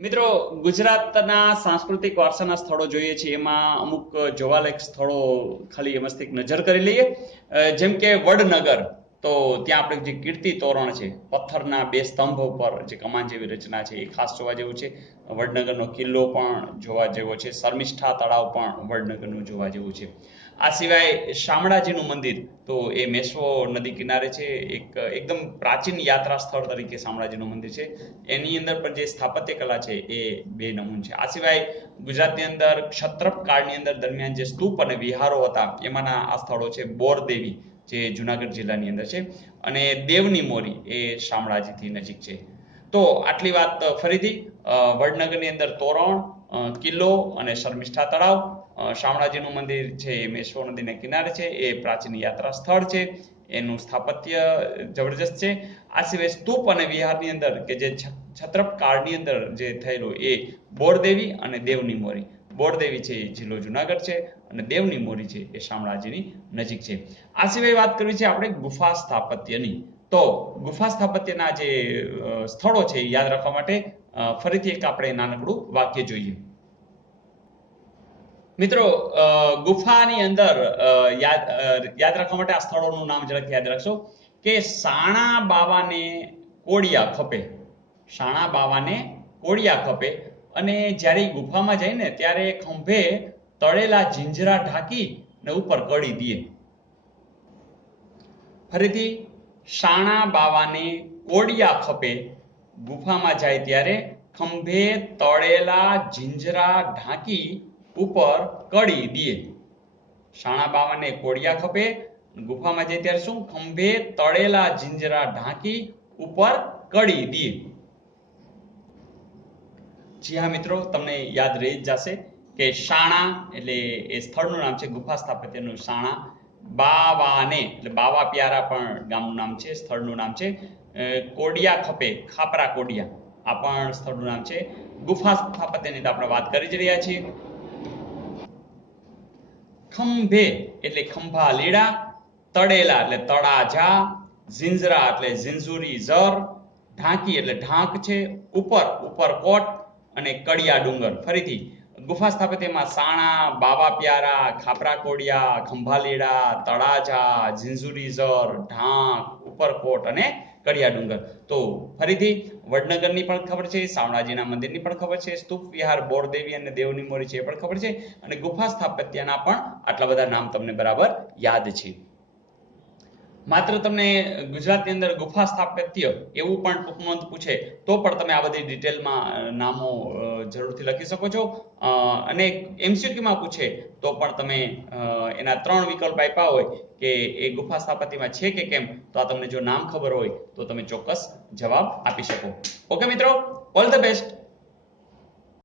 મિત્રો, ગુજરાતના સાંસ્કૃતિક વારસાના સ્થળો જોઈએ છીએ એમાં અમુક જોવાલાયક સ્થળો ખાલી એમસ્થી એક નજર કરી લઈએ. જેમ કે વડનગર. તો ત્યાં આપણે જે કીર્તિ તોરણ છે, પથ્થરના બે સ્તંભ ઉપર જે કમાન જેવી રચના છે, એ ખાસ જોવા જેવું છે. વડનગરનો કિલ્લો પણ જોવા જેવો છે. શર્મિષ્ઠા તળાવ પણ વડનગરનું જોવા જેવું છે. આ સિવાય શામળાજીનું મંદિર, તો એ મેશ્વો નદી કિનારે છે. એકદમ પ્રાચીન યાત્રા સ્થળ તરીકે શામળાજીનું મંદિર છે. એની અંદર પણ જે સ્થાપત્ય કલા છે એ બે નમૂન છે. આ સિવાય ગુજરાતની અંદર ક્ષત્રપ કાળની અંદર દરમિયાન જે સ્તૂપ અને વિહારો હતા એમાંના આ સ્થળો છે. બોરદેવી, જે જુનાગઢ જિલ્લાની અંદર છે, અને દેવની મોરી, એ શામળાજીથી નજીક છે. તો આટલી વાત ફરીથી વડનગરની અંદર તોરણ, કિલ્લો અને શર્મિષ્ઠા તળાવ. શામળાજીનું મંદિર છે એ મેશ્વો નદીના કિનારે છે. એ પ્રાચીન યાત્રા સ્થળ છે. એનું સ્થાપત્ય જબરજસ્ત છે. આ સિવાય સ્તૂપ અને વિહારની અંદર કે જે છત્રપ કાળની અંદર જે થયેલું, એ બોરદેવી અને દેવની મોરી. બોરદેવી છે એ જિલ્લો જુનાગઢ છે, અને દેવની મોરી છે એ શામળાજીની નજીક છે. આ સિવાય વાત કરવી છે આપણે ગુફા સ્થાપત્યની. તો ગુફા સ્થાપત્યના જે સ્થળો છે એ યાદ રાખવા માટે ફરીથી એક આપણે નાનકડું વાક્ય જોઈએ. મિત્રો, ગુફાની અંદર યાદ રાખવા માટે આ સ્થળોનું નામ જરાક યાદ રાખશો કે સાણા બાવાને કોડિયા ખપે. સાણા બાવાને કોડિયા ખપે. અને જ્યારે ગુફામાં જાય ને ત્યારે ખંભે તળેલા જીંજરા ઢાંકી ને ઉપર કડી દે. ફરીથી, સાણા બાવાને કોડિયા ખપે. ગુફામાં જાય ત્યારે ખંભે તળેલા જીંજરા ઢાંકી ઉપર કડી દે. સાણા બાવાને કોડિયા ખપે. ગુફામાં જાય ત્યારે શું? ખંભે તળેલા જીંજરા ઢાંકી ઉપર કડી દે. જી હા મિત્રો, તમને યાદ રહી જ જશે કે સાણા એટલે એ સ્થળનું નામ છે, ગુફા સ્થાપત્યનું સાણા. બાવાને એટલે બાવા પ્યારા પણ ગામનું નામ છે, સ્થળનું નામ છે. કોડિયા ખપે, ખાપરા કોડિયા, આ પણ સ્થળનું નામ છે. ગુફા સ્થાપત્યની તો આપણે વાત કરી જ રહ્યા છીએ. ખંભે એટલે ખંભા લીડા, તળેલા એટલે તળાજા, ઝીંઝરા એટલે ઝીંઝુરી ઝર, ઢાંકી એટલે ઢાંક છે, ઉપર ઉપરકોટ, અને કડિયા ડુંગર. ફરીથી, ગુફા સ્થાપત્યમાં સાણા, બાવા પ્યારા, ખાપરા કોડિયા, ખંભાલીડા, તળાજા, ઝીંઝુરી ઝર, ઢાંક, ઉપરકોટ અને કડિયા ડુંગર. તો ફરીથી વડનગરની પણ ખબર છે, શામળાજીના મંદિરની પણ ખબર છે, સ્તૂપ વિહાર, બોરદેવી અને દેવની મોરી છે એ પણ ખબર છે, અને ગુફા સ્થાપત્યના પણ આટલા બધા નામ તમને બરાબર યાદ છે. માત્ર તમને ગુજરાતની અંદર ગુફા સ્થાપત્ય એવું પણ ટૂંકનોંધ પૂછે તો પણ તમે આ બધી ડિટેલમાં નામો જરૂરથી લખી શકો છો. અને એમસીક્યુમાં પૂછે તો પણ તમે એના 3 વિકલ્પ આપ્યા હોય કે એ ગુફા સ્થાપત્યમાં છે કે કેમ, તો આ તમને જો નામ ખબર હોય તો તમે ચોક્કસ જવાબ આપી શકો. ઓકે મિત્રો, ઓલ ધ બેસ્ટ.